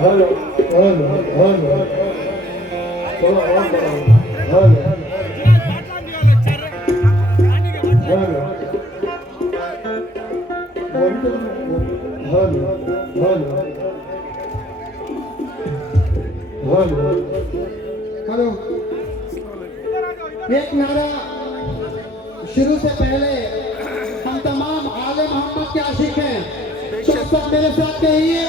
Hello hello hello थोड़ा और बढ़ाओ hello hello hello hello hello hello. एक नारा शुरू से पहले हम तमाम आले मोहम्मद के आशिक हैं, तो सब मेरे साथ कहिए,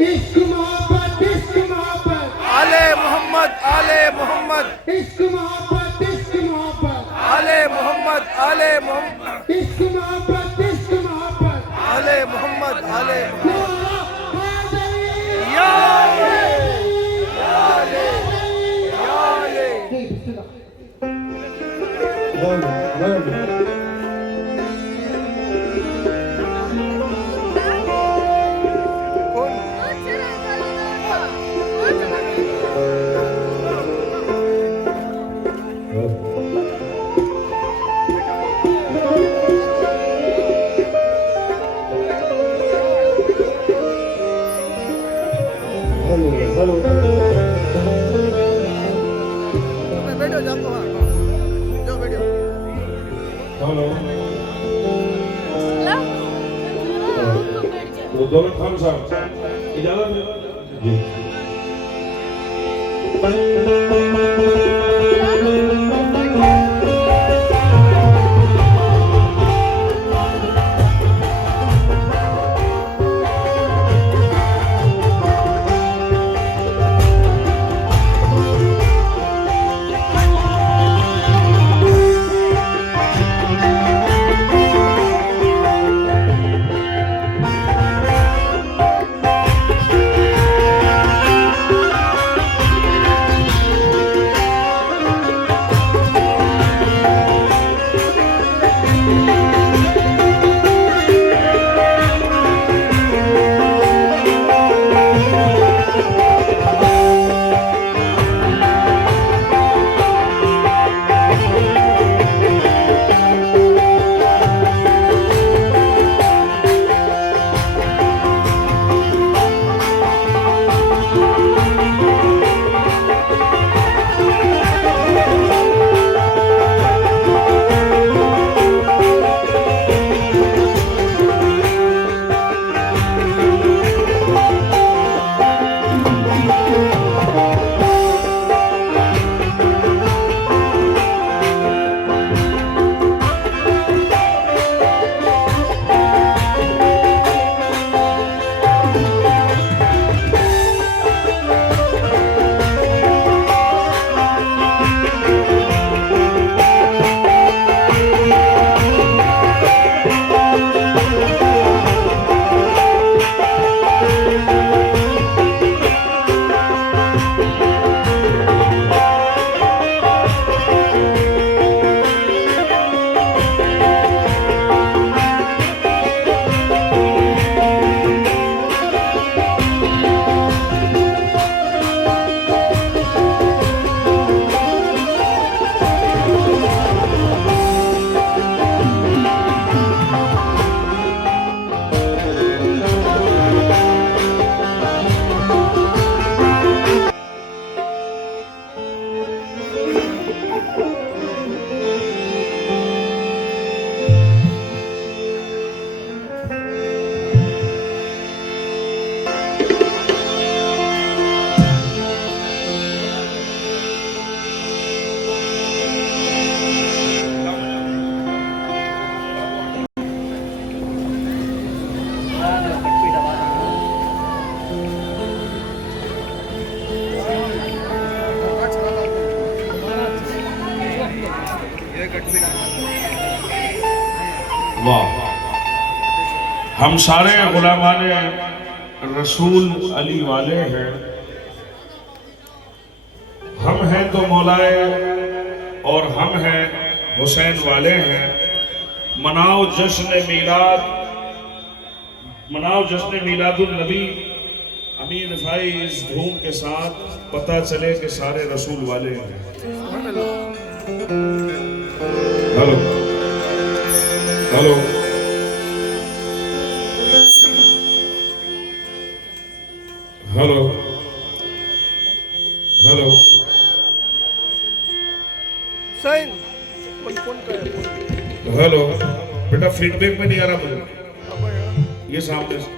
इश्क मोहब्बत इश्क मोहब्बत आले मोहम्मद आले मोहम्मद इश्क मोहब्बत इश्क मोहब्बत आले मोहम्मद आले मोहम्मद इश्क मोहब्बत इश्क मोहब्बत आले मोहम्मद आले नारा हैदरी। या आले या आले हे बिस्मिल्लाह। हेलो हेलो कौन हेलो हेलो तुम्हें बैठो जाओ वहाँ जाओ बैठो हेलो तो दौलत खान साहब इजाजत जी वाह हम सारे गुलामाने रसूल अली वाले हैं, हम हैं तो मौलाए और हम हैं हुसैन वाले हैं। मनाओ जश्न मीलाद, मनाओ जश्न मीलादुल नबी। अमीर रिफाई इस धूम के साथ पता चले कि सारे रसूल वाले हैं। हेलो हेलो हेलो हेलो साइन फोन कर हेलो बेटा, फीडबैक में नहीं आ रहा मुझे, ये सामने से।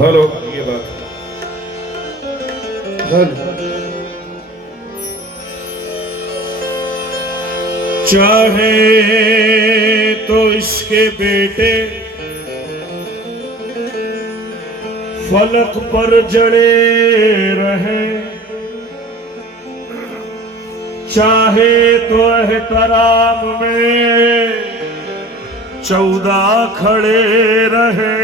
हेलो, ये बात चाहे तो इसके बेटे फलक पर जड़े रहे, चाहे तो एहतराम में 14 खड़े रहे,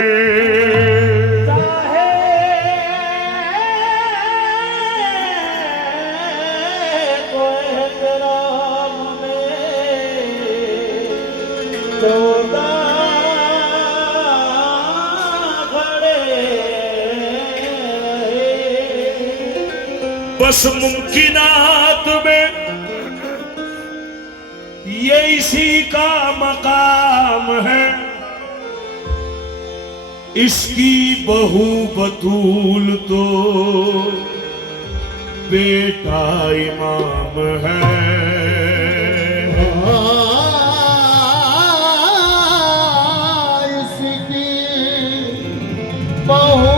बस मुमकिनात में ये इसी का मकाम है, इसकी बहू बतूल तो बेटा इमाम है। इसकी बहू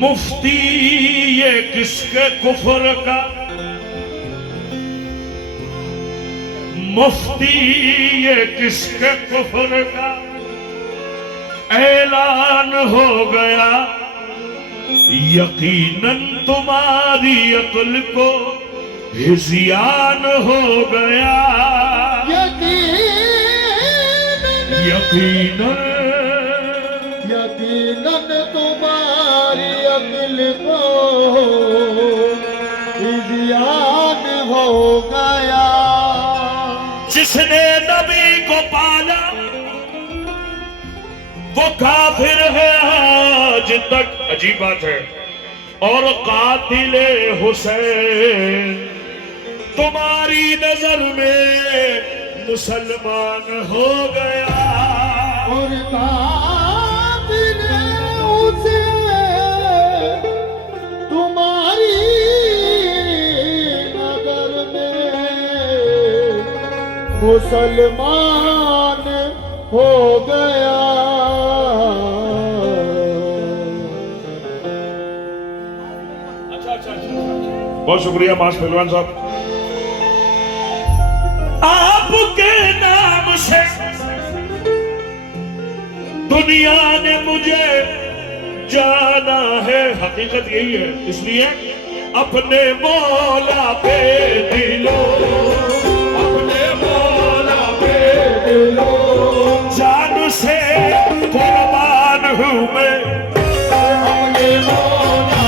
मुफ्ती ये किसके कुफ्र का, मुफ्ती ये किसके कुफ्र का ऐलान हो गया, यकीनन तुम्हारी अक्ल को हिज़ियान हो गया, यकीनन तुम्हारी अक्ल को हिज़ियान हो गया। जिसने नबी को पाला वो काफिर है आज तक, अजीब बात है, और कातिले हुसैन तुम्हारी नजर में मुसलमान हो गया, और कातिले हुसैन तुम्हारी नजर में मुसलमान हो गया। बहुत शुक्रिया मास पहलवान साहब, आपके नाम से दुनिया ने मुझे जाना है, हकीकत यही है, इसलिए अपने मौला पे दिलो, अपने मौला पे दिलो, जान से कुर्बान हूँ मैं, अपने मौला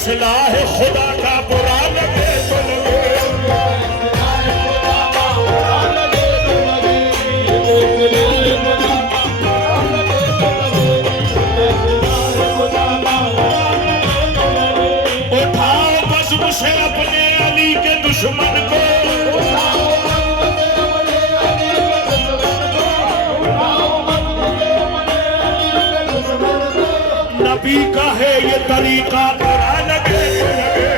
इस्लाह खुदा का बुरा लगे तो लगे। उठाओ बज़्म से अपने अली के दुश्मन को, नबी का है ये तरीका बुरा लगे तो लगे।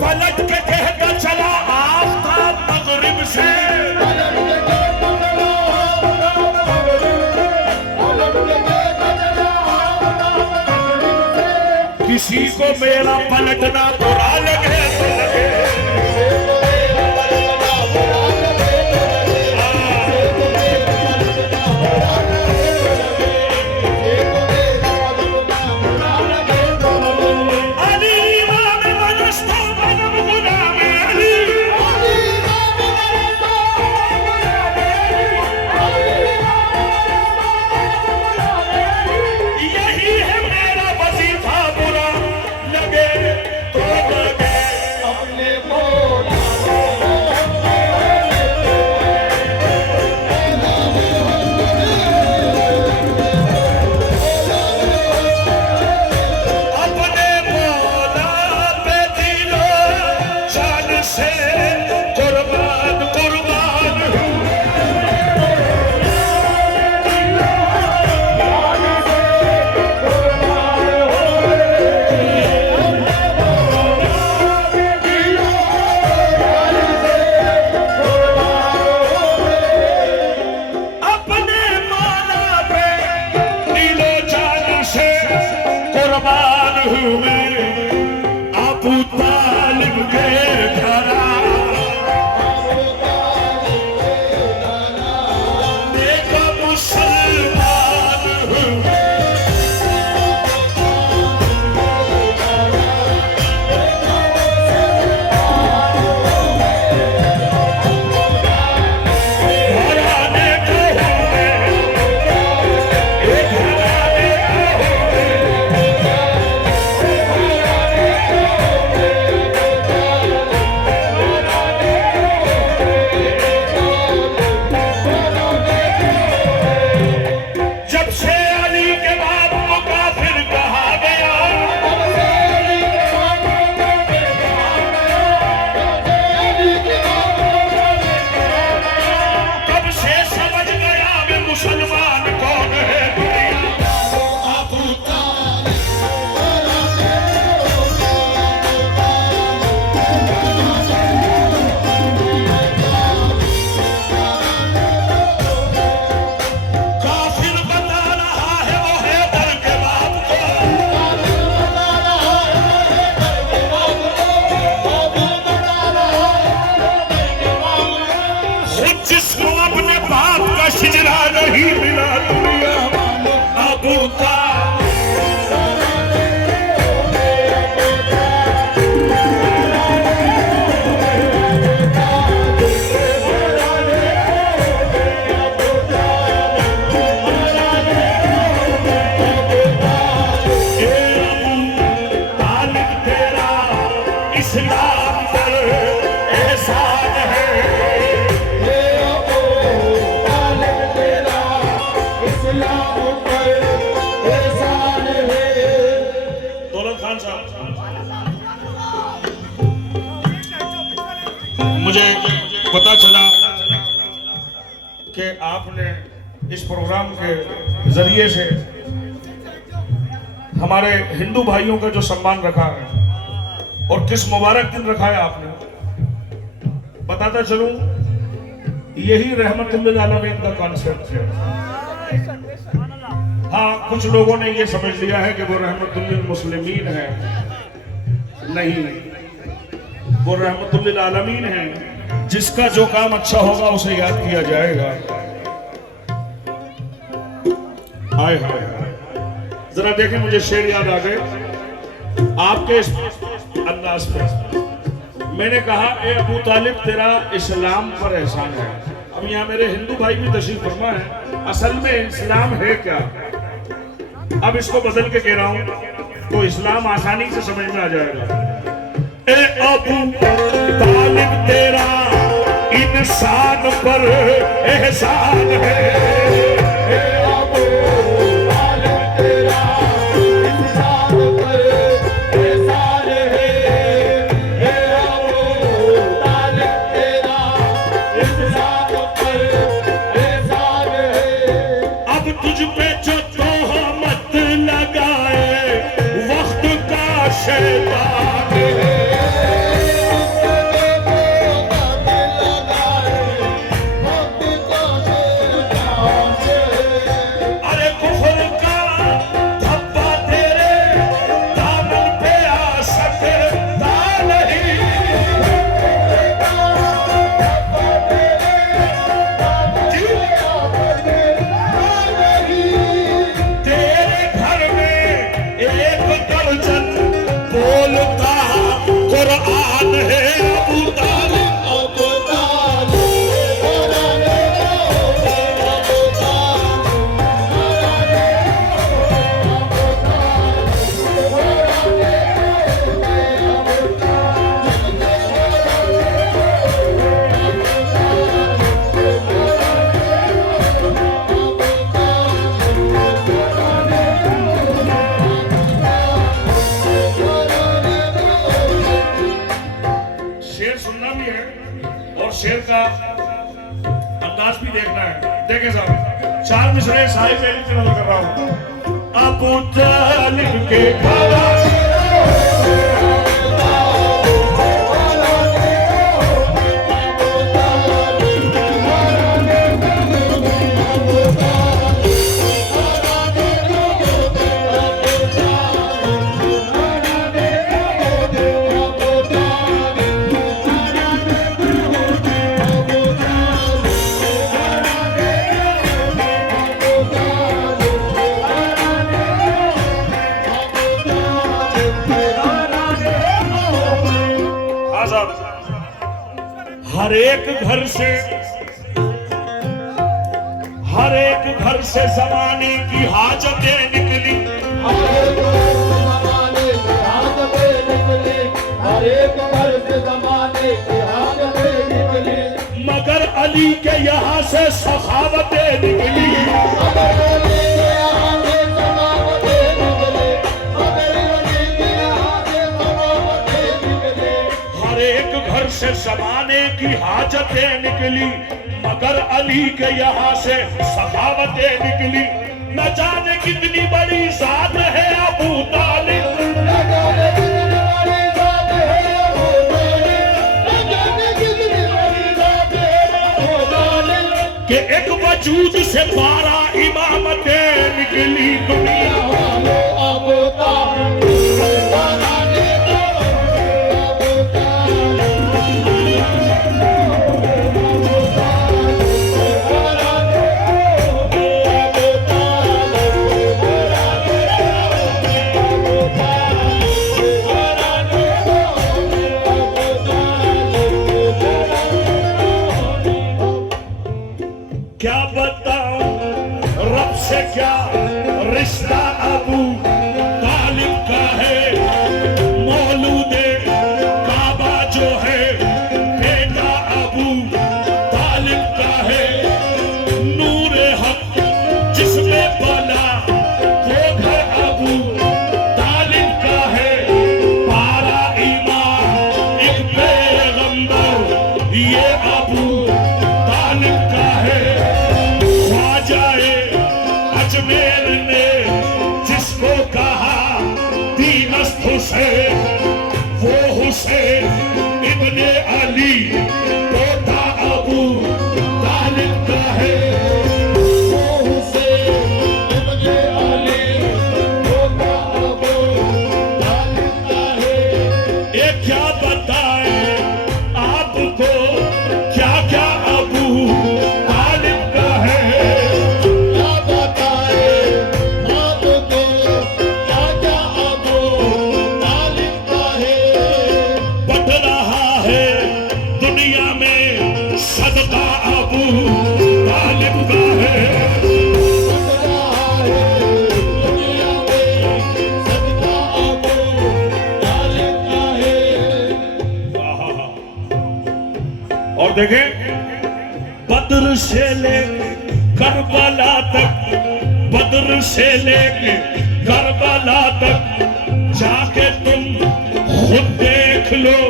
पलट के कहता चला आफ़ताब मग़रिब से, किसी को मेरा पलटना बुरा लगे तो लगे। अली इमाम मनस्ता बनम गुलाम अली, यही है मेरा वजीफा बुरा लगे तो लगे। अपने अपने मौला पे दिलो जान से कुर्बान कुर्बान हूँ। अपने मौला पे दिलो जान से कुर्बान हूँ मैं। अबू तालिब के घरा देखो मुसलमान हूँ। घराने का हूँ मैं, एक घराने का हूँ जब से अली के बाद को काफिर कहा गया, तब से समझ गया मैं मुसलमान कौन है दुनिया। अबू तालिब काफिर बता रहा है वो है दर के बाप को, खुद जिसको अपने बाप का सिजरा नहीं मिला दुनिया। अबू तालिब तालिब तेरा इस्लाम पर एहसान है। दौलत खान साहब, मुझे पता चला कि आपने इस प्रोग्राम के जरिए से हमारे हिंदू भाइयों का जो सम्मान रखा है और किस मुबारक दिन रखा है आपने, बताता चलूं यही रहमतुल्लिल आलमीन का कॉन्सेप्ट है। हाँ, कुछ लोगों ने ये समझ लिया है कि वो रहमतुल्लिल मुस्लिमीन है, नहीं, वो रहमतुल्लिल आलमीन है। जिसका जो काम अच्छा होगा उसे याद किया जाएगा। हाय हाय, जरा देखें, मुझे शेर याद आ गए आपके इस अंदाज पे। मैंने कहा ए अबू तालिब, तेरा इस्लाम पर एहसान है। अब यहाँ मेरे हिंदू भाई भी तशरीफ फरमा है, असल में इस्लाम है क्या? अब इसको बदल के कह रहा हूं तो इस्लाम आसानी से समझ में आ जाएगा। ए अबू तालिब, तेरा इंसान पर एहसान है। ए अबू तालिब, तेरा इंसान पर एहसान है। ए अबू तालिब, तेरा इंसान पर एहसान है। अब तुझ पे जो तोहमत लगाए वक्त का शैतान है। शेर का अंदाज भी देखना है। देखे साहब, 4 मिसरे साहिब में लिख कर रहा हूं। अबू तालिब के खाला हर एक घर से जमाने की हाजतें निकली। हर एक घर से जमाने की हाजतें निकली। मगर अली के यहाँ से सखावतें निकली। हर एक घर से जमाने की हाजतें निकली, मगर अली के यहाँ से सखावतें निकली। न जाने कितनी बड़ी जात है अबू तालिब, न जाने कितनी बड़ी जात है अबू तालिब, न जाने कितनी बड़ी जात है अबू तालिब, कि एक वजूद से 12 इमामतें निकली दुनिया वालों। अबू तालिब क्या बताऊं रब से क्या रिश्ता अबू तालिब का है। मौलूदे काबा जो है बेटा अबू तालिब का है। नूरे हक जिसमें बना वो घर अबू तालिब का है। 12 इमाम एक पैगंबर ये अबू तालिब का है। अजमेर ने जिसको कहा दीनस्त हुसैन, वो हुसैन इब्ने अली पोता अबू तालिब का है। वो हुसैन इब्ने अली पोता अबू तालिब का है। ये क्या बताए आपको क्या क्या अबू तालिब का है। सदका अबू तालिब का है। और देखें, बद्र से लेके करबला तक, बद्र से लेके करबला तक जाके तुम खुद देख लो,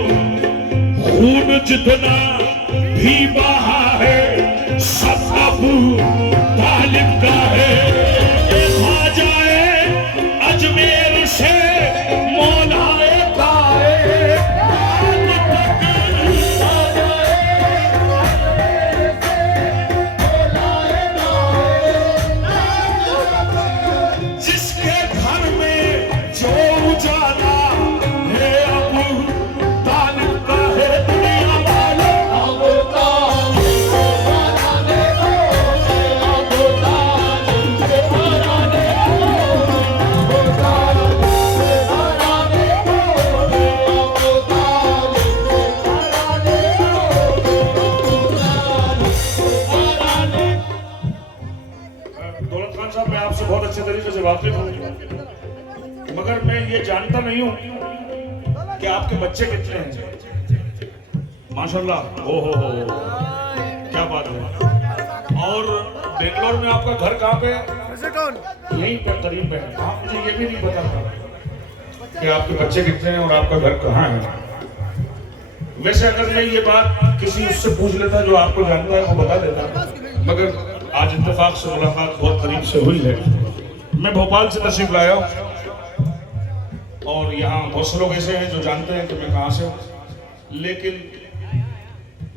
खून जितना भी बहा है सब अबू तालिब का है। आ जाए अजमेर से मौलाए का जिसके घर में जो उजाला है अबू तालिब का है। दुनिया वाले अबू तालिब बनाने को, अबू तालिब बनाने को, अबू तालिब बनाने को, अबू तालिब बनाने को। दौलत खान साहब, मैं आपसे बहुत अच्छे तरीके से वाकिफ हूँ, मगर मैं ये जानता नहीं हूँ कि आपके बच्चे कितने हैं। माशाल्लाह, ओ हो, क्या बात है। और बेंगलोर में आपका घर कहाँ पे है? वैसे कौन? यहीं पे करीब में है। आप मुझे ये भी नहीं पता था कि आपके बच्चे कितने हैं और आपका घर कहाँ है। वैसे अगर मैं ये बात किसी उससे पूछ लेता जो आपको जानता है वो बता देता, मगर आज इत्तेफाक से मुलाकात बहुत करीब से हुई है। मैं भोपाल से तशरीफ लाया हूँ और यहाँ बहुत से लोग ऐसे हैं जो जानते हैं कि मैं कहाँ से हूँ, लेकिन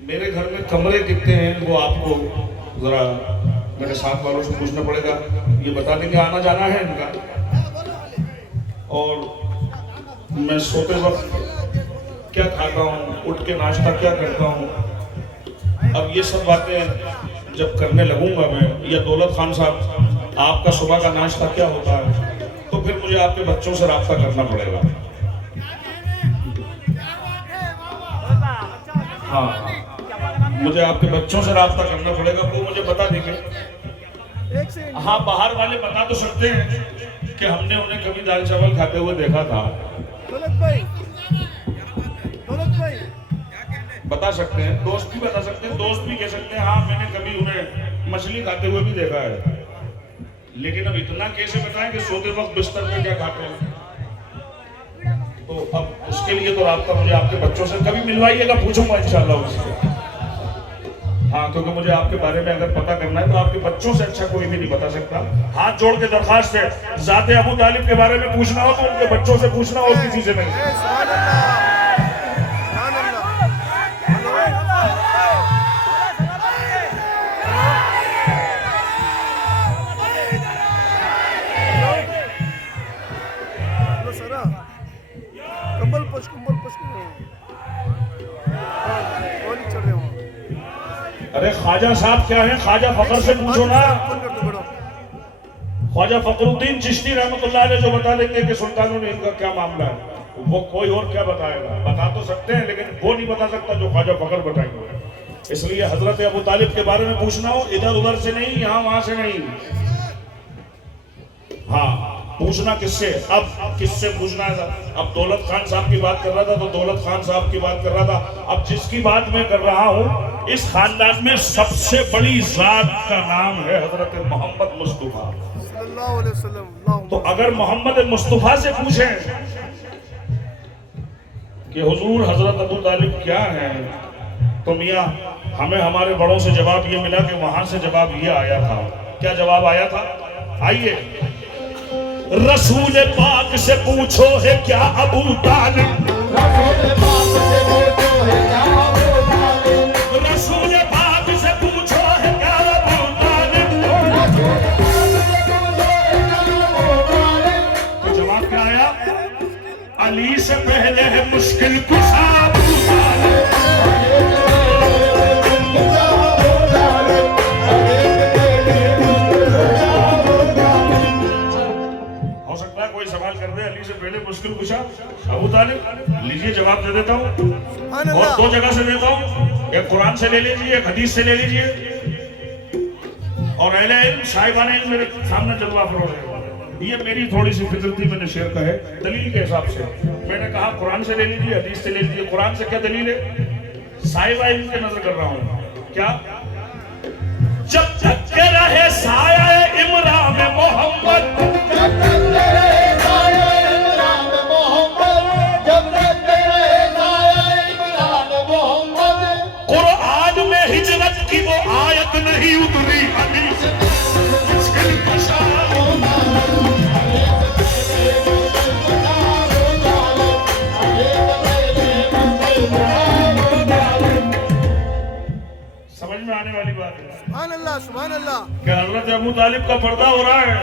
मेरे घर में कमरे कितने हैं वो आपको ज़रा मेरे साथ वालों से पूछना पड़ेगा। ये बता देंगे, आना जाना है इनका। और मैं सोते वक्त क्या खाता हूँ, उठ के नाश्ता क्या करता हूँ, अब ये सब बातें जब करने लगूंगा मैं, या दौलत खान साहब आपका सुबह का नाश्ता क्या होता है, तो फिर मुझे आपके बच्चों से राब्ता करना पड़ेगा। हाँ, मुझे आपके बच्चों से राब्ता करना पड़ेगा, वो मुझे बता देंगे। हाँ, बाहर वाले बता तो सकते हैं कि हमने उन्हें कभी दाल चावल खाते हुए देखा था। दौलत भाई बता सकते हैं, दोस्त भी बता सकते हैं, दोस्त भी कह सकते हैं हाँ मैंने कभी उन्हें मछली खाते हुए भी देखा है। लेकिन अब इतना कैसे बताएं कि सोते वक्त बिस्तर में क्या खाते हैं। तो अब उसके लिए तो राब्ता मुझे आपके बच्चों से कभी मिलवाइएगा, पूछूंगा इंशाल्लाह उससे। हाँ, क्योंकि मुझे आपके बारे में अगर पता करना है तो आपके बच्चों से अच्छा कोई भी नहीं बता सकता। हाथ जोड़ के दरखास्त है, ज़ाते अबू तालिब के बारे में पूछना हो तो उनके बच्चों से पूछना, और किसी से नहीं। कंबल पश अरे ख्वाजा साहब क्या है, ख्वाजा फखर से पूछो ना। ख्वाजा फखरुद्दीन चिश्ती रहमतुल्लाह अलैह जो बता देंगे कि सुल्तानों ने इनका क्या मामला है, वो कोई और क्या बताएगा। बता तो सकते हैं लेकिन वो नहीं बता सकता जो ख्वाजा फखर बताएंगे। इसलिए हजरत अबू तालिब के बारे में पूछना हो इधर उधर से नहीं, यहाँ वहां से नहीं। हाँ, पूछना किससे, अब किससे पूछना है। अब दौलत खान साहब की बात कर रहा था तो दौलत खान साहब की बात कर रहा था। अब जिसकी बात मैं कर रहा हूँ, इस खानदान में सबसे बड़ी जात का नाम है हजरत मोहम्मद मुस्तफा सल्लल्लाहु अलैहि वसल्लम। तो अगर मोहम्मद मुस्तफा से पूछें कि हुजूर हजरत अबू तालिब क्या है, तो मियाँ हमें हमारे बड़ों से जवाब ये मिला कि वहां से जवाब ये आया था। क्या जवाब आया था? आइए, रसूल पाक से पूछो है क्या अबू तालिब, रसूल पाक से पूछो है क्या अबू तालिब, रसूल पाक से पूछो है क्या अबू तालिब। तो जवाब क्या आया? अली से पहले है मुश्किल कुशा अबू तालिब। अली से पहले मुश्किल पूछा अबू तालिब, लीजिए जवाब दे देता हूँ और दो जगह से देता हूँ। एक कुरान से ले लीजिए, एक हदीस से ले लीजिए। और अहले इल्म साहिबाने इल्म मेरे सामने जलवा फरोड़ है। ये मेरी थोड़ी सी फितरती मैंने शेयर का है दलील के हिसाब से। मैंने कहा कुरान से ले लीजिए, हदीस से ले लीजिए। कुरान से क्या दलील है? साहिबा इल्म के नजर कर रहा हूं। क्या? जब तक के रहे साया इमरान में मोहम्मद, जब तक रहे साया इमरान में मोहम्मद, जब तक रहे साया इमरान में मोहम्मद, कुरान में हिजरत की वो आयत नहीं उतरी। हदीस समझ में आने वाली बात है। सुभान अल्लाह, सुभान अल्लाह। कि हजरत अबू तालिब का पर्दा हो रहा है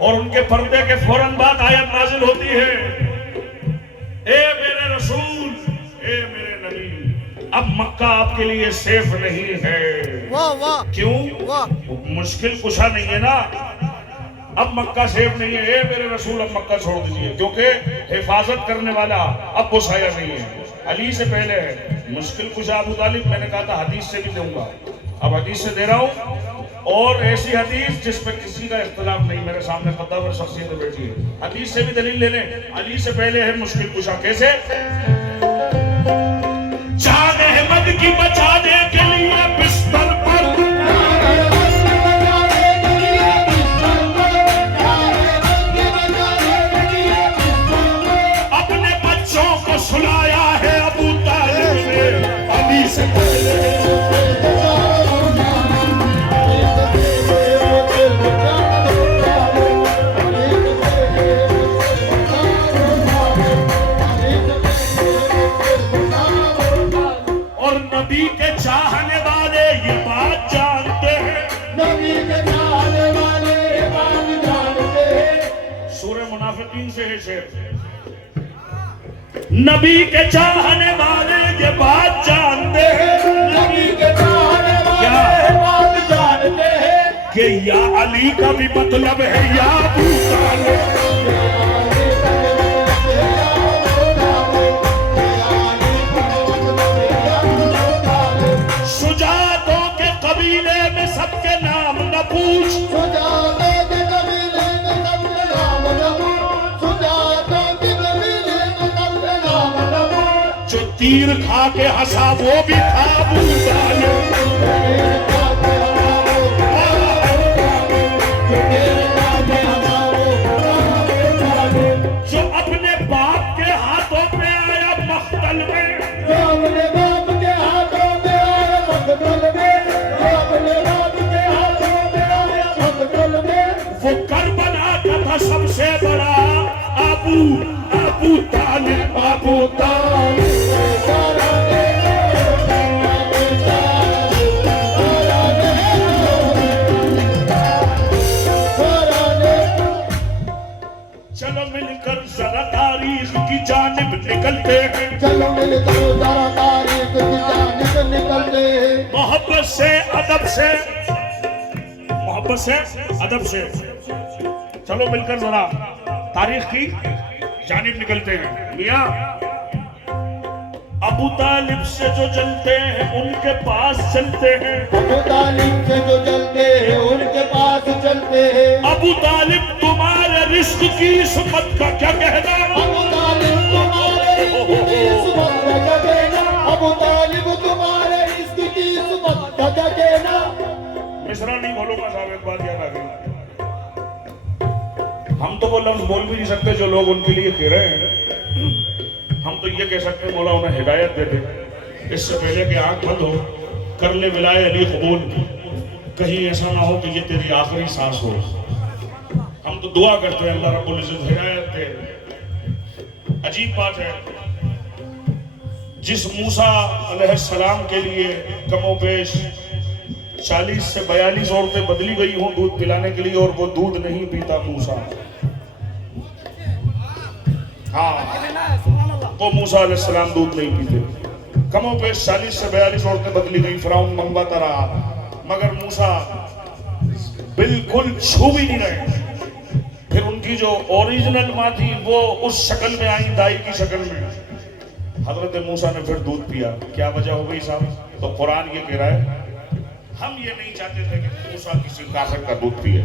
और उनके पर्दे के फौरन बाद आयत नाजिल होती है, ए मेरे रसूल, ए मेरे नबी, अब मक्का आपके लिए सेफ नहीं है। वाह वाह क्यों? वाह। मुश्किल कुशा नहीं है ना, अब मक्का सेफ नहीं है। ए मेरे रसूल, अब मक्का छोड़ दीजिए, क्योंकि हिफाजत करने वाला अब वो साया नहीं है, अली से पहले है। मुश्किल कुशा अबू तालिब, मैंने कहा था हदीस से भी दूंगा, अब हदीस से दे रहा हूं। और ऐसी हदीस जिसमें किसी का इख्तिलाफ नहीं, मेरे सामने कद्दावर शख्सियत बैठी है, हदीस से भी दलील ले लें। अली से पहले है मुश्किल कुशा। कैसे? जान अहमद की बचाने के लिए बिस्तर पर, अपने बच्चों को सुलाया है अबू तालिब ने अली से पहले। और नबी के चाहने वाले ये बात जानते हैं, नबी के चाहने वाले ये बात जानते हैं। सूरह मुनाफिकीन से है शेर। नबी के चाहने वाले ये बात जानते हैं, नबी के चाहने वाले ये बात जानते हैं कि या अली का भी मतलब है या अबू तालिब। सुजातों के कबीले में सबके नाम न पूछ, सुजातों के कबीले में सबके नाम न पूछ, सुजातों के कबीले में सबके नाम न पूछ। जो तीर खा के हंसा वो भी था अबू तालिब। जो अपने बाप के हाथों पे आया मख्तल में, जो अपने बाप के हाथों में आया मख्तल में, जो अपने बाप के हाथों में आया मख्तल में, वो करबला का था सबसे बड़ा अबू तालिब। अबू तालिब चलो मिलकर जरा तारीख की जानिब निकलते हैं, चलो मिलकर जरा तारीख की जानिब निकलते हैं। मोहब्बत से अदब से, मोहब्बत से अदब से चलो मिलकर जरा तारीख की जानिब निकलते हैं। मियां, अबू तालिब से जो जलते हैं उनके पास चलते हैं, अबू तालिब से जो चलते हैं उनके पास चलते हैं। अबू तालिब तुम्हारे रिस्क की सुमत का क्या कहना? अबू तालिब तुम्हारे रिस्क की सुमत का क्या कहना? अबू तालिब तुम्हारे रिस्क की सुमत का क्या कहना? मिसरा नहीं बोलूंगा साहब, एक बात याद आ गई। हम तो वो लफ्ज बोल भी नहीं सकते जो लोग उनके लिए कह रहे हैं। हम तो ये कह सकते हैं मौला उन्हें हिदायत दे दे, इससे पहले कि आंख बंद हो, कर ले विलाय अली कबूल, कहीं ऐसा ना हो कि ये तेरी आखिरी सांस हो। हम तो दुआ करते हैं अल्लाह रब्बुल इज्जत हिदायत दे। अजीब बात है, जिस मूसा अलैहिस्सलाम के लिए कमोबेश 40 से 42 औरतें बदली गई हों दूध पिलाने के लिए, और वो दूध नहीं पीता मूसा। हाँ, वो मूसा अलैहिस्सलाम दूध नहीं पीते। कमोबेश 40 से 42 औरतें बदली गई, फिरौन मंगवाता रहा, मगर मूसा बिल्कुल छू भी नहीं रहे। फिर उनकी जो ओरिजिनल माँ थी वो उस शक्ल में आई, दाई की शक्ल में। हजरत मूसा ने फिर दूध पिया। क्या वजह हो गई साहब? तो कुरान ये कह रहा है हम ये नहीं चाहते थे कि मूसा किसी काफिर का दूध पिए।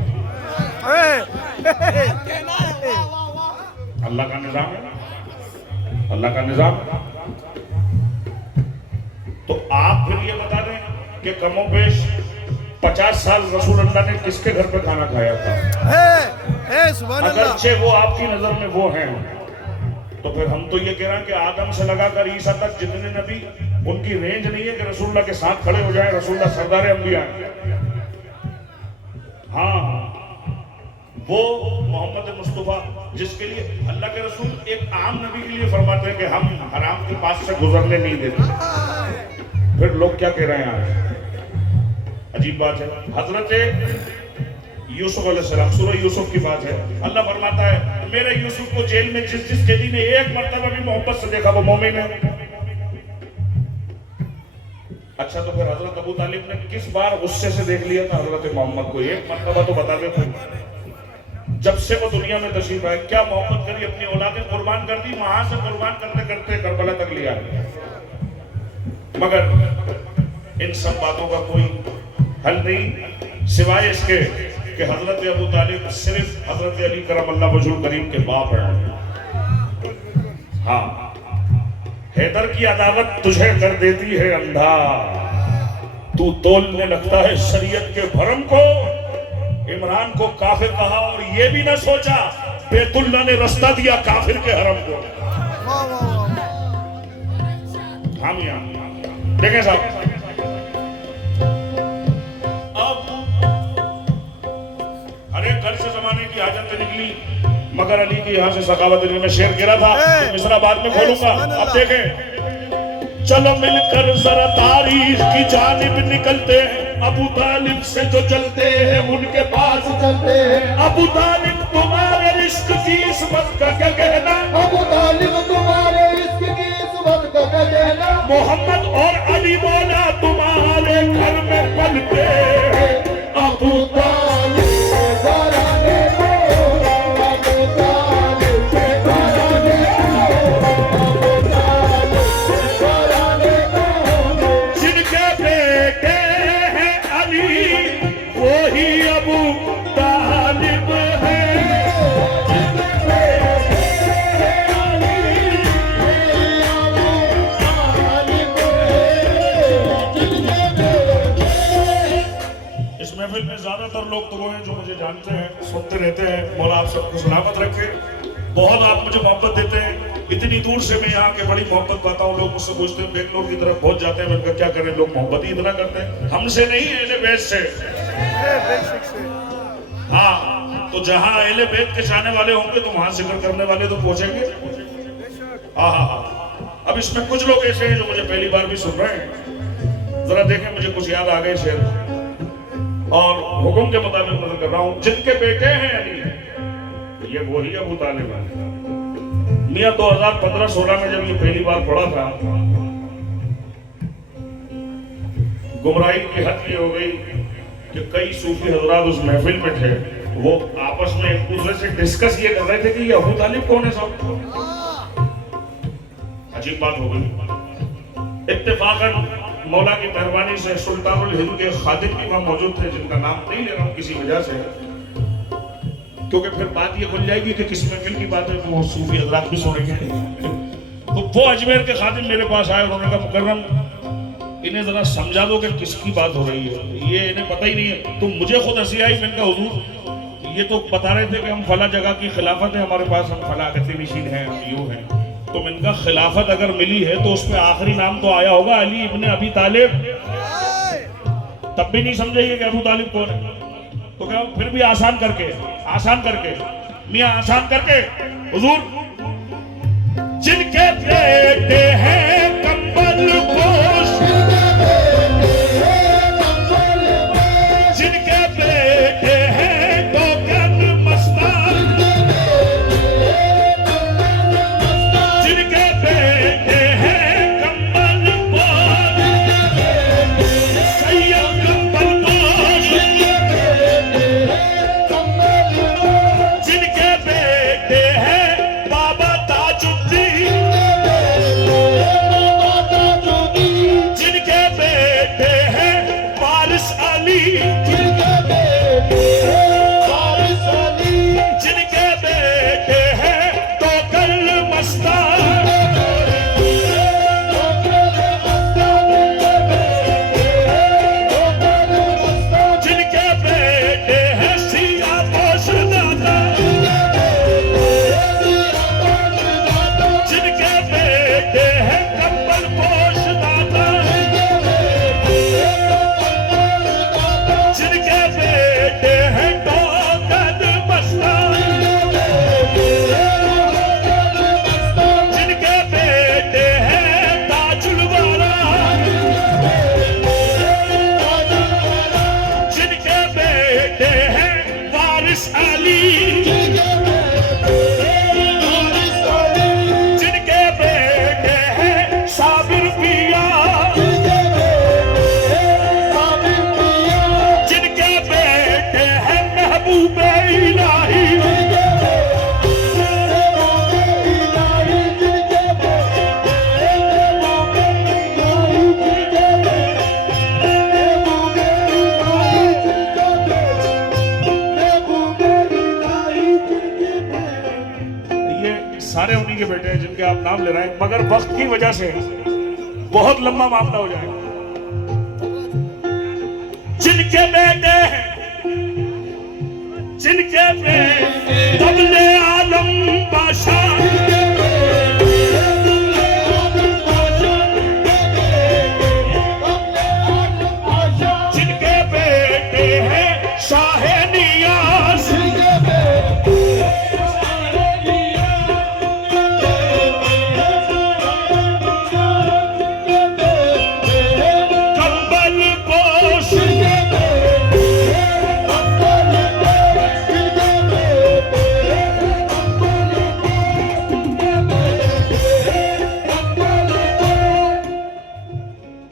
अल्लाह का निजाम है, अल्लाह का निजाम। तो आप फिर ये बता दें कि कमोबेश 50 साल रसूल अल्लाह ने किसके घर पे खाना खाया था? अगरचे वो आपकी नजर में वो हैं, तो फिर हम तो ये कह रहे हैं कि आदम से लगाकर ईसा तक जितने नबी, उनकी रेंज नहीं है कि रसूलुल्लाह के साथ खड़े हो जाए। रसूलुल्लाह सरदार अंबिया हैं। हाँ, वो मोहम्मद मुस्तफा जिसके लिए अल्लाह के रसूल एक आम नबी के लिए फरमाते हैं कि हम हराम के पास से गुजरने नहीं देते। फिर लोग क्या कह रहे हैं आज? अजीब बात है। हजरत यूसुफ अलैहिस्सलाम, सूरह यूसुफ की बात है। अल्लाह फरमाता है मेरे यूसुफ को जेल में जिस कैदी ने एक मर्तबा भी मोहब्बत से देखा वो मोमिन है। अच्छा, तो फिर हजरत अबू तालिब ने किस बार गुस्से से देख लिया था हजरत मोहम्मद को? एक मर्तबा तो बता दे। जब से वो दुनिया में तशरीफ आए, क्या मोहब्बत करी? अपनी औलादें कुर्बान कर दी, वहां से कुर्बान करते करते करबला तक लिया। मगर इन सब बातों का कोई हल नहीं सिवाय इसके कि हजरत अबू तालिब सिर्फ हजरत अली करमल्लाहु वजहुल करीम के बाप हैं। हाँ, हैदर की अदावत तुझे कर देती है अंधा, तू तोलने लगता है शरीयत के भरम को। इमरान को काफिर कहा और ये भी ना सोचा बेतुल्ला ने रास्ता दिया काफिर के हरम को। हम यहाँ देखें साहब, अब हर एक घर से जमाने की हाजत निकली, मगर अली की यहाँ से सखावत निकली। मैं शेर गिरा था, तो मिसरा बाद में खोलूंगा। अब देखें, चलो मिलकर जरा तारीख की जानिब निकलते हैं, अबू तालिब से जो चलते हैं उनके पास चलते हैं। अबू तालिब तुम्हारे इश्क की इस्मत का क्या कहना? अबू तालिब तुम्हारे इश्क की इस्मत का क्या कहना? मोहम्मद और अली मौला तुम्हारे घर में पलते हैं। अबू तालिब में ज्यादातर लोग तो वो हैं जो मुझे जानते हैं, सुनते रहते हैं। मौला आप सबको सलामत रखे। बहुत आप मुझे मोहब्बत देते हैं। इतनी दूर से मैं यहाँ के बड़ी मोहब्बत पाता हूँ। लोग मुझसे पूछते हैं बेंगलोर की तरफ पहुंच जाते हैं, मैं क्या करें, लोग मोहब्बत ही इतना करते हैं। हमसे नहीं, अहले बैत से। हाँ, तो जहाँ अहले बैत के चाहने वाले होंगे तो वहां जिक्र करने वाले तो पहुंचेंगे। हाँ हाँ हाँ। अब इसमें कुछ लोग ऐसे हैं जो मुझे पहली बार भी सुन रहे हैं। जरा देखें, मुझे कुछ याद आ गए शेर और हुक्म के मुताबिक नजर कर रहा हूं। जिनके बेटे हैं अली, ये वही अबू तालिब है। मियां 2015-16 में जब ये पहली बार पढ़ा था, गुमराही की हद ये हो गई कि कई सूफी हजरात उस महफिल में थे, वो आपस में एक दूसरे से डिस्कस ये कर रहे थे कि ये अबू तालिब कौन है साहब। अजीब बात हो गई। इत्तेफाकन मौला की मेहरबानी से सुल्तानुल हिंद के खादिम भी वहां मौजूद थे, जिनका नाम नहीं ले रहा हूं किसी वजह से, क्योंकि फिर बात ये खुल जाएगी कि किस महफिल की बात है, वो सूफी हजरात भी सुनेंगे। तो वो अजमेर के खादिम मेरे पास आए, उन्होंने कहा मुकर्रम इन्हें जरा समझा दो कि किसकी बात हो रही है, ये इन्हें पता ही नहीं है। तो मुझे खुद हंसी आई। मैंने कहा हुजूर ये तो बता रहे थे कि हम फला जगह की खिलाफत है हमारे पास, हम फला गद्दी नशीन हैं, हम यूं हैं। तो इनका खिलाफत अगर मिली है तो उसमें आखिरी नाम तो आया होगा अली इब्ने अबी तालिब। तब भी नहीं समझेंगे कि अबू तालिब कौन है। तो क्या फिर भी आसान करके मियां आसान करके हुजूर, जिनके बेटे हैं कंबल पोश, जिनके बेटे हैं टोकन मस्तान, जिनके बेटे हैं कंबल पोश, सैयद कंबल पोश, जिनके बेटे हैं बाबा ताजुद्दीन, जिनके आप नाम ले रहे हैं, मगर वक्त की वजह से बहुत लंबा मामला हो जाएगा। जिनके बेटे हैं, जिनके बेटे तबले आलम बादशाह, जिनके बेटे हैं शाहे नियाज़, कंबल पोश,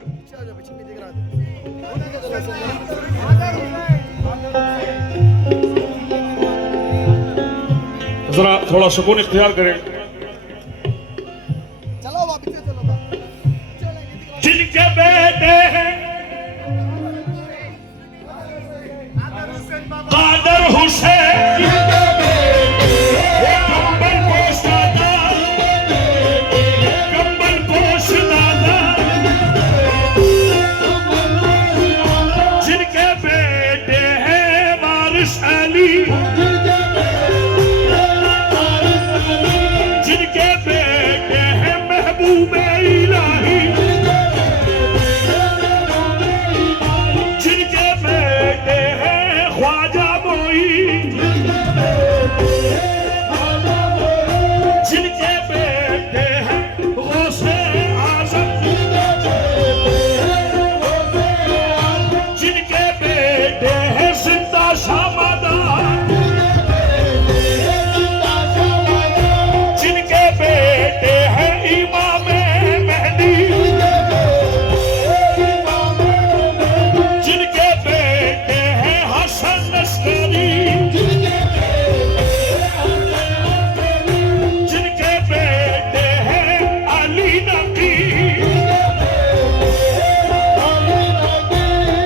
पीछे आ जाओ, पीछे नहीं दिख रहा जरा थोड़ा सुकून इख्तियार करें। चलो बा, पीछे चलो बा, जिनके बेटे हैं कादर हुसैन, कंबल पोश दादा, कंबल पोश दादा, जिनके बेटे हैं वारिस अली, जिनके बेटे हैं महबूब इलाही, जिनके बेटे हैं ख्वाजा मोई, जिनके बेटे हैं गौसे आज़म, जिनके बेटे हैं जिंदा शामादान, जिनके बेटे हैं इमाम मेहदी, जिनके बेटे हैं हसन अस्करी, जिनके बेटे हैं अली नकी,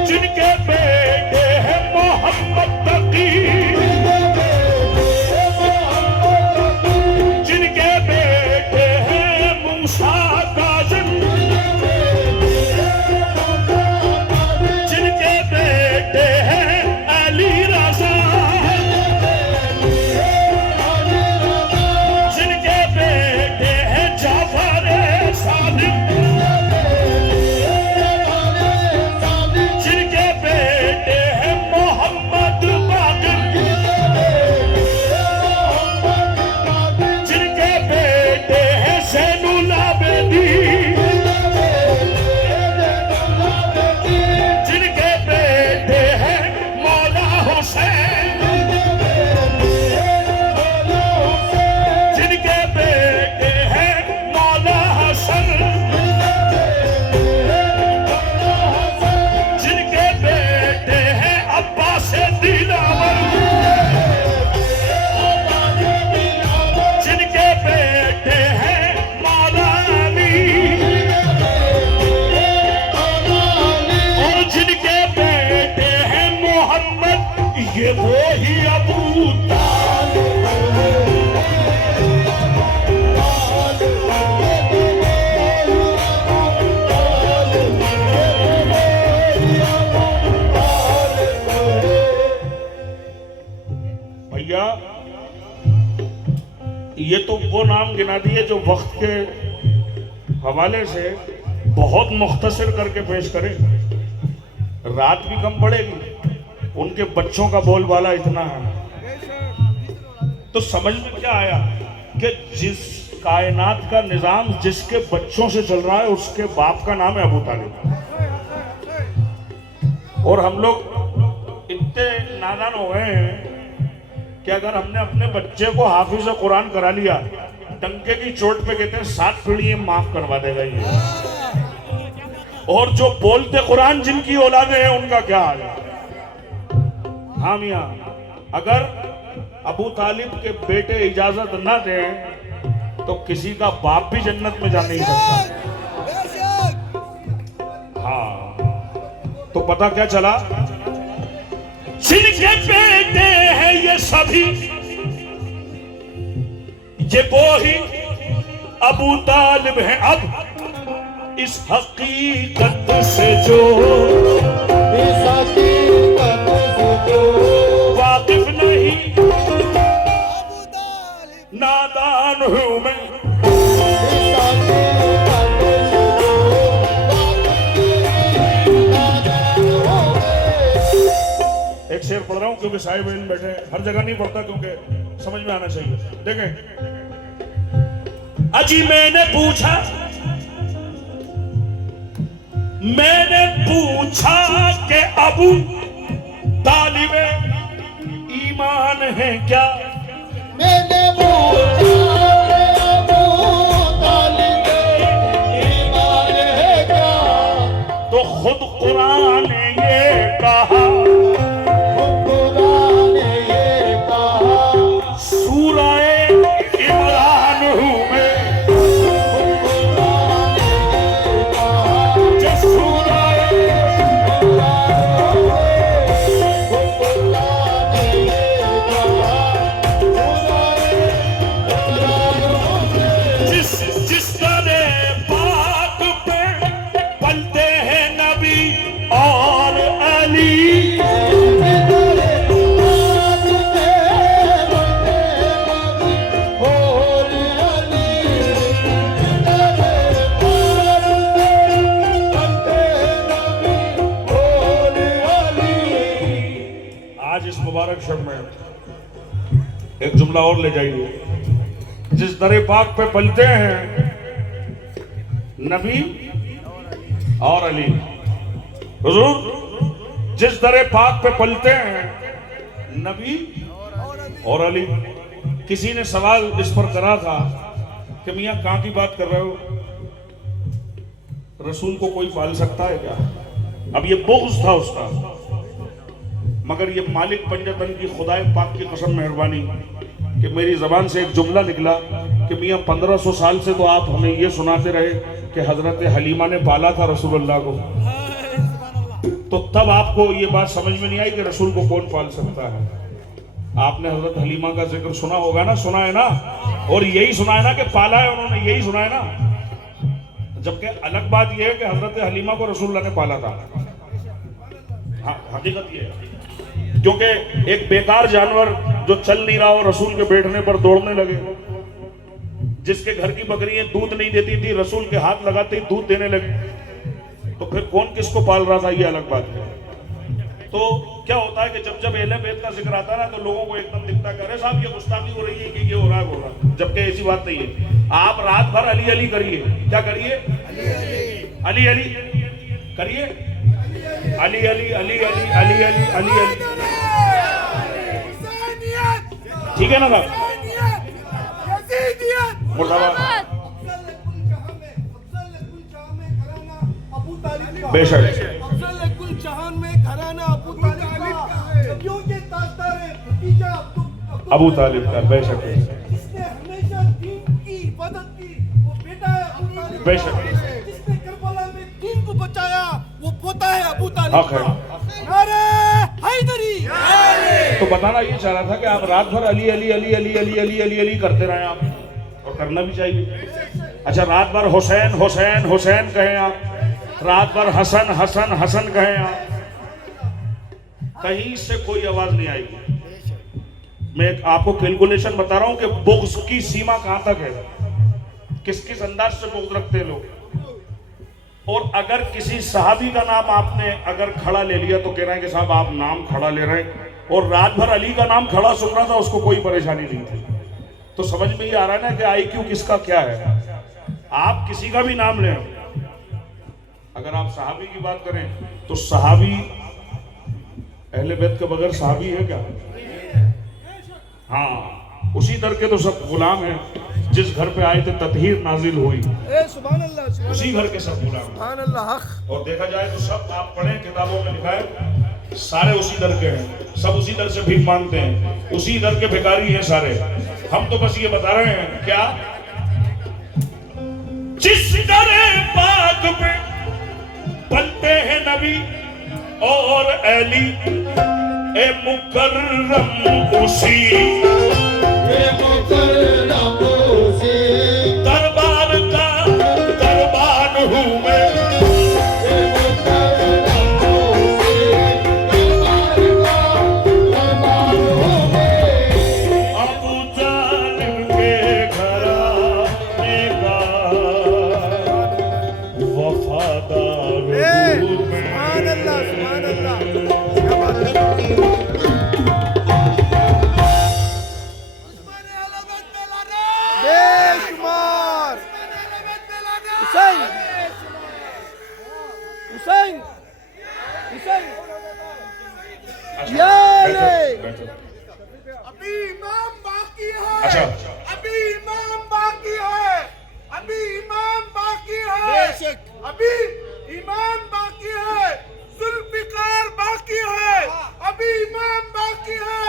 जिनके बेटे हैं मोहम्मद तकी, जिनके बेटे हैं मूसा काज़िम, जिनके बेटे हैं अली रज़ा, जिनके बेटे हैं जाफर सादिक, जिनके बेटे हैं मोहम्मद बाक़िर, जिनके बेटे हैं ज़ैनुल आबिदीन, जिनके बेटे हैं मौला हुसैन, जिनके बेटे हैं मौला हसन, जिनके बेटे हैं अब्बास दिलावर, जिनके बेटे हैं मौला अली, और जिनके बेटे हैं मोहम्मद, ये वो ही अबू तालिब। भैया ये तो वो नाम गिना दिए जो वक्त के हवाले से बहुत मुख्तसर करके पेश करें, रात भी कम पड़ेगी, उनके बच्चों का बोलबाला इतना है। तो समझ में क्या आया कि जिस कायनात का निजाम जिसके बच्चों से चल रहा है उसके बाप का नाम है अबू तालिब। और हम लोग इतने नादान हो गए हैं कि अगर हमने अपने बच्चे को हाफिज कुरान करा लिया, डंके की चोट पे कहते हैं 7 पीढ़ी माफ करवा देगा ये। और जो बोलते कुरान जिनकी औलादे हैं उनका क्या हाल है? हाँ मियां, अगर अबू तालिब के बेटे इजाजत ना दें तो किसी का बाप भी जन्नत में जा नहीं सकता। हाँ, तो पता क्या चला, जिनके बेटे हैं ये सभी, ये वो ही अबू तालिब है अब इस हकीकत से जो इस हकीकत से जो वाकिफ नहीं अबू तालिब नादान हूं मैं। इस हकीकत से जो एक शेर पढ़ रहा हूं क्योंकि साहिब इल्म बैठे हैं। हर जगह नहीं पढ़ता क्योंकि समझ में आना चाहिए। देखें, अजी मैंने पूछा कि अबू तालिब ईमान है क्या? मैंने पूछा कि अबू तालिब ईमान है क्या? तो खुद कुरान ने ये कहा, खुदा ने ये कहा, सूरह इमरान हूं मैं, खुदा ने ये कहा, जो सूरह खुदा ने ये कहा, जिस तरह पाक पे पलते हैं नबी और अली, आज इस मुबारक शब में एक जुमला और ले जाइए। जिस दरे पाक पे पलते हैं नबी और अली, हुजूर जिस दरे पाक पे पलते हैं नबी और अली। किसी ने सवाल इस पर करा था कि मियां कहां की बात कर रहे हो, रसूल को कोई पाल सकता है क्या? अब ये बुग़्ज़ था उसका, मगर ये मालिक पंजतन की खुदाए पाक की कसम मेहरबानी कि मेरी जबान से एक जुमला निकला कि मियां 1500 साल से तो आप हमें ये सुनाते रहे कि हजरत हलीमा ने पाला था रसूलुल्लाह को, तो तब आपको ये बात समझ में नहीं आई कि रसूल को कौन पाल सकता है। आपने हजरत हलीमा का जिक्र सुना होगा ना, सुना है ना, और यही सुना है ना कि पाला है उन्होंने, यही सुना है ना। जबकि अलग बात यह है कि हजरत हलीमा को रसूलुल्लाह ने पाला था। हाँ, हकीकत ये है क्योंकि एक बेकार जानवर जो चल नहीं रहा हो रसूल के बैठने पर दौड़ने लगे, जिसके घर की बकरियां दूध नहीं देती थी रसूल के हाथ लगाते ही दूध देने लगे, तो फिर कौन किसको पाल रहा था, ये अलग बात है। तो क्या होता है कि जब जब अहले बैत का जिक्र आता है ना तो लोगों को एकदम दिखता है, अरे साहब ये गुस्ताखी हो रही है कि ये हो रहा है, हो रहा, जबकि ऐसी बात नहीं है। आप रात भर अली अली करिए, क्या करिए? अली अली करिए, अली अली अली अली अली अली अली अली, ठीक है ना साहब? बेशक अबू तालिब का, बेशक जिसने हमेशा दीन की इबादत की वो बेटा है अबू तालिब। बेशक जिसने करबला में दीन को बचाया वो पोता है अबू तालिब हक है। का। नारे हैदरी। तो बताना ये चाह रहा था कि आप रात भर अली अली अली अली अली अली अली अली करते रहे आप, और करना भी चाहिए। अच्छा, रात भर हुसैन हुसैन हुसैन कहें आप, रात भर हसन हसन हसन कहें आप, कहीं से कोई आवाज नहीं आएगी। मैं आपको कैलकुलेशन बता रहा हूं कि बुग़्ज़ की सीमा कहां तक है, किस किस अंदाज से बुग़्ज़ रखते हैं लोग। और अगर किसी सहाबी का नाम आपने अगर खड़ा ले लिया तो कह रहे हैं कि साहब आप नाम खड़ा ले रहे हैं, और रात भर अली का नाम खड़ा सुन रहा था, उसको कोई परेशानी नहीं थी। तो समझ में ये आ रहा है ना कि IQ किसका क्या है। आप किसी का भी नाम लें, अगर आप सहाबी की बात करें तो सहाबी अहले बैत के बगैर सहाबी है क्या? हाँ, उसी दर के तो सब गुलाम हैं। जिस घर पे आए थे ततहीर नाजिल हुई, सुभान अल्लाह, उसी घर के सब गुलाम हैं। सुभान अल्लाह। हक और देखा जाए तो सब आप पढ़े किताबों में लिखा है सारे उसी दर के हैं, सब उसी दर से भीख मांगते हैं, उसी दर के भिखारी हैं सारे। हम तो बस ये बता रहे हैं क्या, जिस दर पाक पे पलते हैं नबी और अली, ए मुकर्रम उसी दरबार अच्छा, बैठो। अभी इमाम बाकी है। अच्छा। अभी इमाम बाकी है। अभी इमाम बाकी है। बेशक। अभी इमाम बाकी है। जुल्फिकार बाकी है। अभी इमाम बाकी है।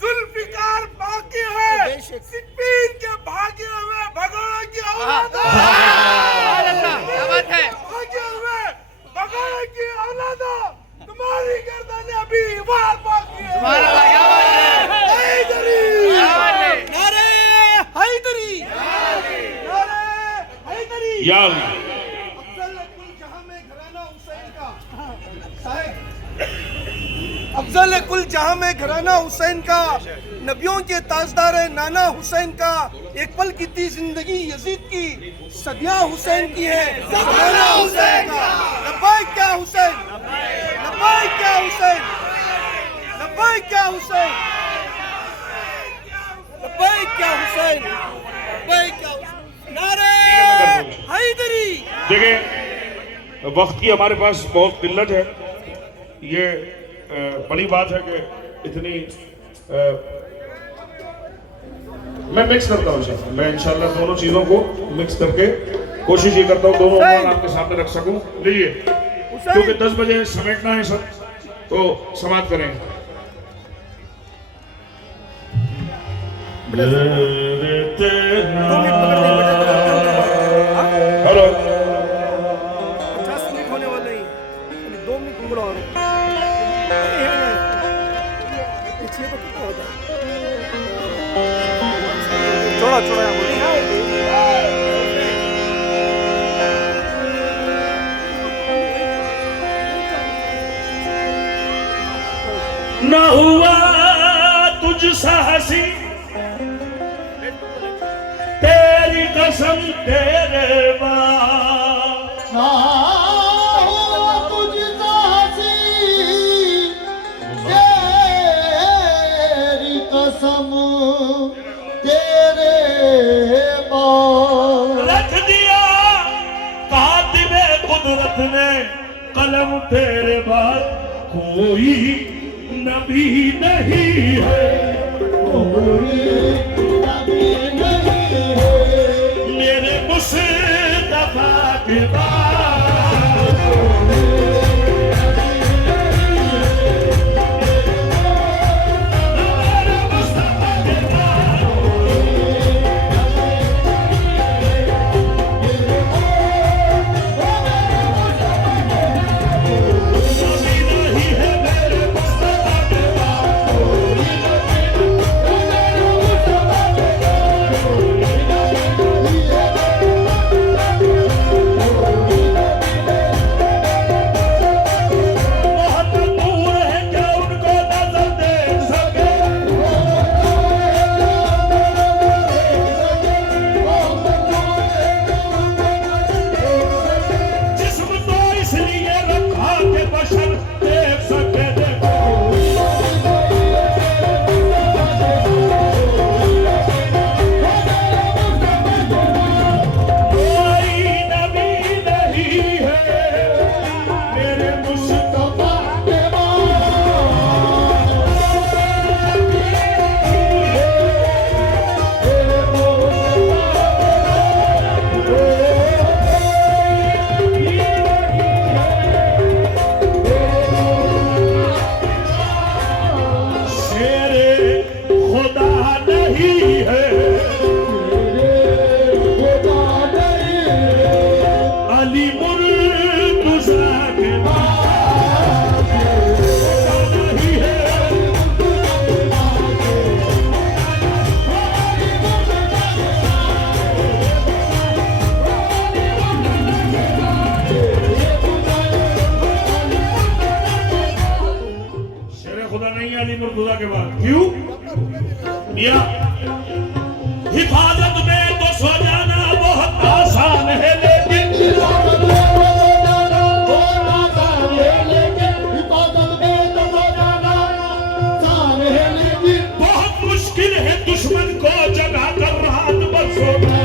जुल्फिकार बाकी है। बेशक। सिप्पीर के भागे हुए भगवान की औलाद क्या बात है? भागे हुए भगवान की औलाद तुम्हारी गर्दन अभी वार बाकी है। हैदरी! नारे हैदरी! नारे हैदरी! या अफजल कुल जहां में घराना हुसैन का साहब, अफजल कुल जहां में घराना हुसैन का, नबियों के ताजदार है नाना हुसैन का, एक पल की थी जिंदगी यजीद की, सदियां हुसैन की है जमाना हुसैन का। लब्बैक क्या हुसैन, लब्बैक क्या हुसैन, लब्बैक क्या हुसैन, लब्बैक क्या हुसैन, लब्बैक क्या हुसैन। नारे हैदरी! देखिए, वक्त की हमारे पास बहुत किल्लत है। ये बड़ी बात है कि इतनी मैं मिक्स करता हूँ सर, मैं इंशाल्लाह दोनों चीज़ों को मिक्स करके कोशिश ये करता हूँ दोनों उम्र आपके सामने रख सकूँ। लीजिए, क्योंकि 10 बजे समेटना है सर, तो समाप्त करेंगे। हेलो, 50 मिनट होने वाले ही, 2 मिनट बुलाओ। पीछे तो कितना होता है? छोड़ा छोड़ा न हुआ तुझसा हंसी तेरी कसम तेरे बाप, ना हुआ तुझसा हंसी तेरी कसम तेरे बाप। रख दिया कातिबे कुदरत ने कलम तेरे बाद, कोई नबी नहीं है, कोई नबी नहीं है मेरे मुस्तफा के बाद। मेरे मुस्तफा के बाद नबी नहीं है, मेरे मुस्तफा के बाद। बहुत दूर है क्या उनको नजर देख सके, जिस्म तो इसलिए रखा के बशर देख सके। देखो कोई नबी नहीं है, मेरे मुस्तफा के शेरे खुदा नहीं है, अली मुर्तज़ा के बाद नहीं है। शेरे खुदा नहीं है अली मुर्तज़ा के बाद, क्यों? मियां, हिफाजत में तो सो जाना बहुत आसान है, लेकिन बहुत मुश्किल है दुश्मन को जगा कर रात भर सोना।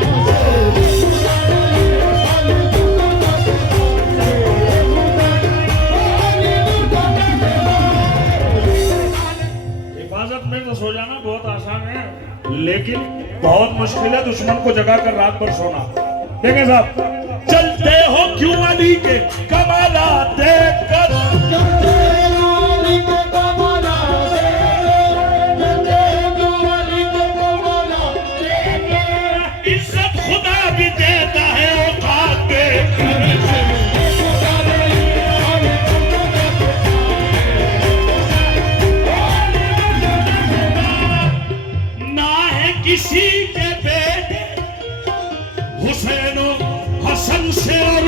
सो जाना बहुत आसान है, लेकिन बहुत मुश्किल है दुश्मन को जगा कर रात भर सोना। देखें साहब, चलते हो क्यों अली के कमाला देख कर, इज्जत खुदा भी देता है औकात देख कर। ना है किसी के बेटे हुसैन हसन से और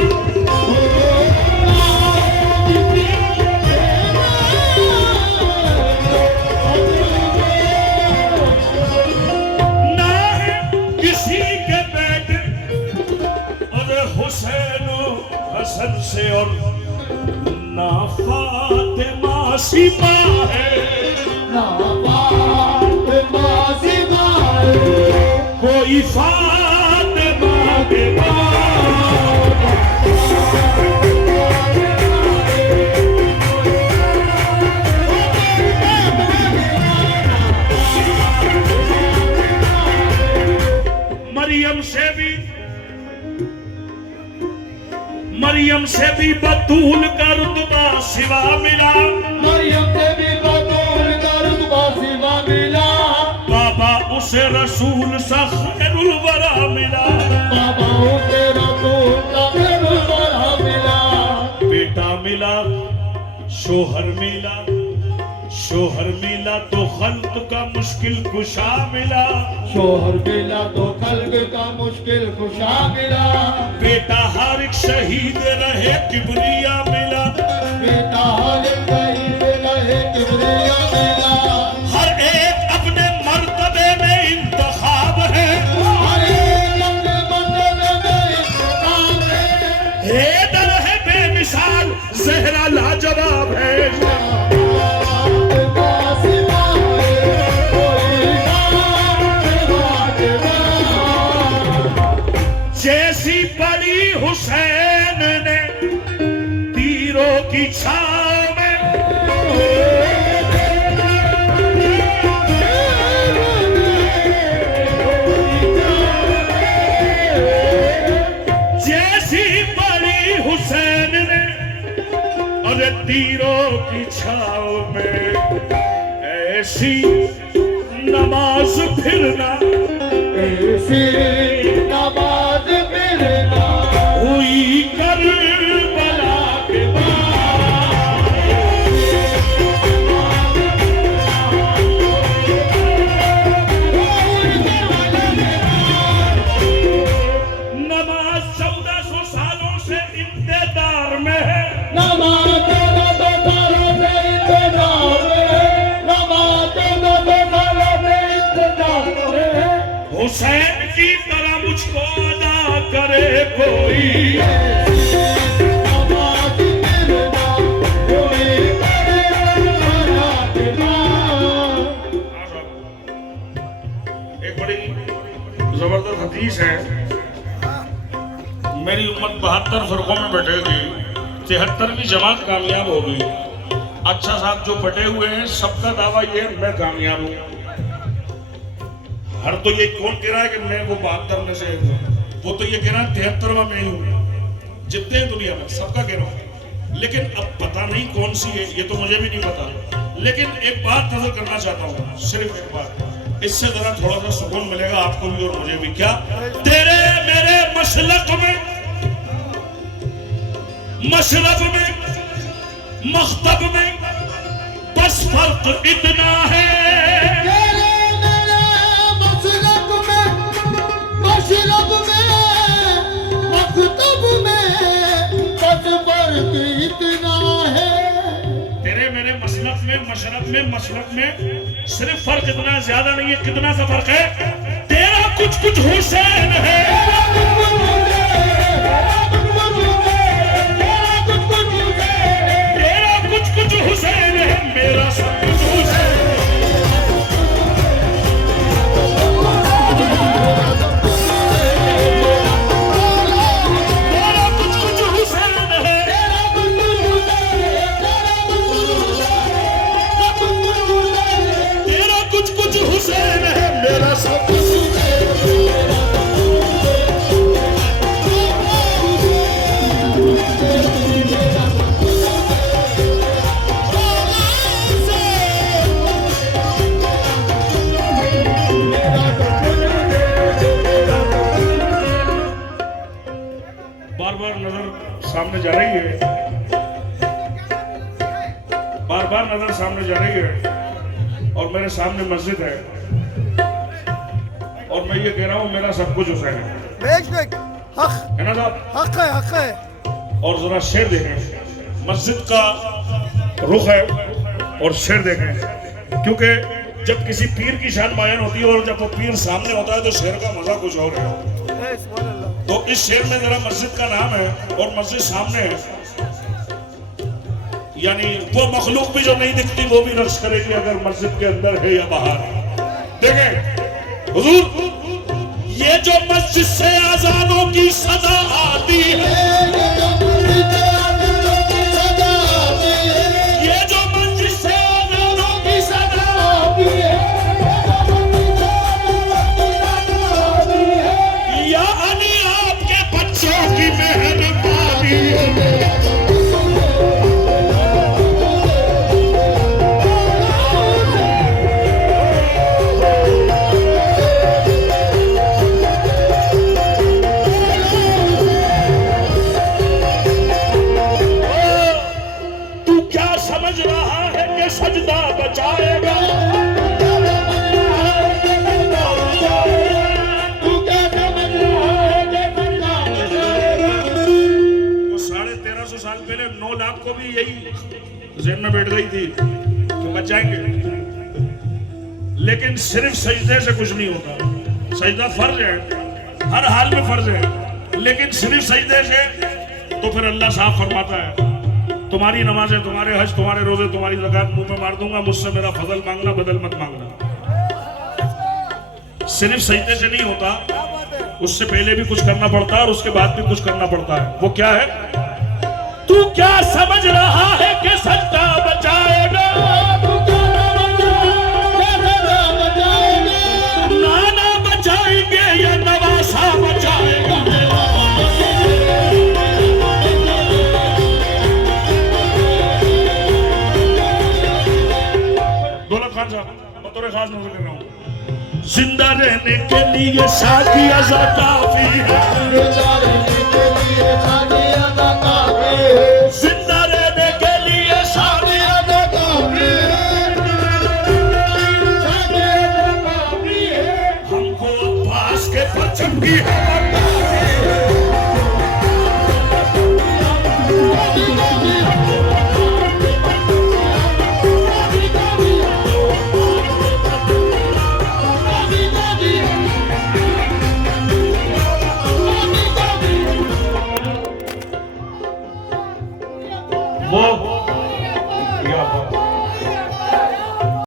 ना है किसी के बेटे और हुसैन हसन से और ना फातिमा सीमा है, कोई फातिमा के मरियम से भी बतूल का रुतबा सिवा मिला, मरियम से भी बतूल का रुतबा सिवा मिला, बाबा उसे रसूल सा खैरुल वरा मिला, बाबा उसे रसूल का खैरुल वरा मिला, बेटा मिला शोहर मिला, शोहर मिला तो खल्क का मुश्किल कुशा मिला, शोहर मिला तो खल्क का मुश्किल कुशा मिला, बेटा हर एक शहीद रहे किबरिया मिला, बेटा हर एक शहीद रहे किबरिया मिला, हर एक अपने मर्तबे में इंतखाब है, हर एक अपने मर्तबे में इंतखाब है, हैदर है बेमिसाल ज़हरा लाजवाब है, जैसी पड़ी हुसैन ने तीरों की छाव में, जैसी पड़ी हुसैन ने और तीरों की छाव में, ऐसी नमाज फिरना, ऐसी नमाज फिरना हुई करबला के बाद, नमाज 1400 सालों से इंतजार में है, नमाज सालों से इंतजार में, नमाज सालों से इंतजार में, हुसैन की तरह मुझको अदा करे कोई, नमाज फिरना कोई करबला के बाद। एक बड़ी जबरदस्त हदीस है, मेरी उम्मत 72 फर्कों में बटेगी, 73वीं जमात कामयाब हो गई। अच्छा साहब जो बटे हुए हैं सबका दावा ये है मैं कामयाब हूँ, हर तो ये कौन कह रहा है कि मैं वो 72 में से हूँ, वो तो ये कह रहा है 73वां में ही हूँ, जितने हैं दुनिया में सबका कह रहा हूँ, लेकिन अब पता नहीं कौन सी है ये तो मुझे भी नहीं पता, लेकिन एक बात नजर करना चाहता हूँ, सिर्फ एक बात, इससे जरा थोड़ा सा सुकून मिलेगा आपको भी और मुझे भी। क्या तेरे मेरे मसलक में, मशरब में, मख्तब में बस फर्क इतना है, तेरे मेरे मसलक में, मशरब में, मख्तब में बस फर्क इतना है, तेरे मेरे मसलक में, मशरब में, मसलक में सिर्फ फर्क इतना, ज्यादा नहीं है, कितना सा फर्क है, तेरा कुछ कुछ हुसैन है, तेरा कुछ कुछ हुसैन है, मेरा सब कुछ हुसैन है, तेरा कुछ कुछ हुसैन है, तेरा कुछ कुछ सामने जा रही है, बार बार नजर सामने जा रही है, और मेरे सामने मस्जिद है, और मैं ये कह रहा हूँ मेरा सब कुछ हुसैन है। बेशक हक है ना साहब? हक है, हक है। और जरा शेर देखें, मस्जिद का रुख है और शेर देखें, क्योंकि जब किसी पीर की शान बयान होती है और जब वो पीर सामने होता है तो शेर का मजा कुछ और है। तो इस शेर में जरा मस्जिद का नाम है और मस्जिद सामने है, यानी वो मखलूक भी जो नहीं दिखती वो भी रक्स करेगी अगर मस्जिद के अंदर है या बाहर। देखें हुजूर, ये जो मस्जिद से आजानों की सदा आती है, ये जो मस्जिद से आजानों की सदा आती है, या अली आपके बच्चों की मेहरबानी है। सजदा बचाएगा, तू क्या समझ रहा है कि सजदा बचाएगा? तो 1350 साल पहले 9 लाख को भी यही ज़हन में बैठ गई थी कि बचाएंगे, लेकिन सिर्फ सजदे से कुछ नहीं होता। सजदा फर्ज है, हर हाल में फर्ज है, लेकिन सिर्फ सजदे से तो फिर अल्लाह साफ फरमाता है तुम्हारी नमाजें, तुम्हारे हज, तुम्हारे रोजे, तुम्हारी ज़कात मुंह में मार दूंगा, मुझसे मेरा फजल मांगना, बदल मत मांगना। सिर्फ सजदे से नहीं होता, उससे पहले भी कुछ करना पड़ता है और उसके बाद भी कुछ करना पड़ता है। वो क्या है? तू क्या समझ रहा है कि सजदा बचाएगा? नाना बचाएंगे या नवासा बचाएगा? बतौर खास नजर कर रहा हूँ, जिंदा रहने के लिए शादी अज़ा काफी है, जिंदा रहने के लिए शादी अज़ा काफी है, हमको अब्बास के परचम की हवा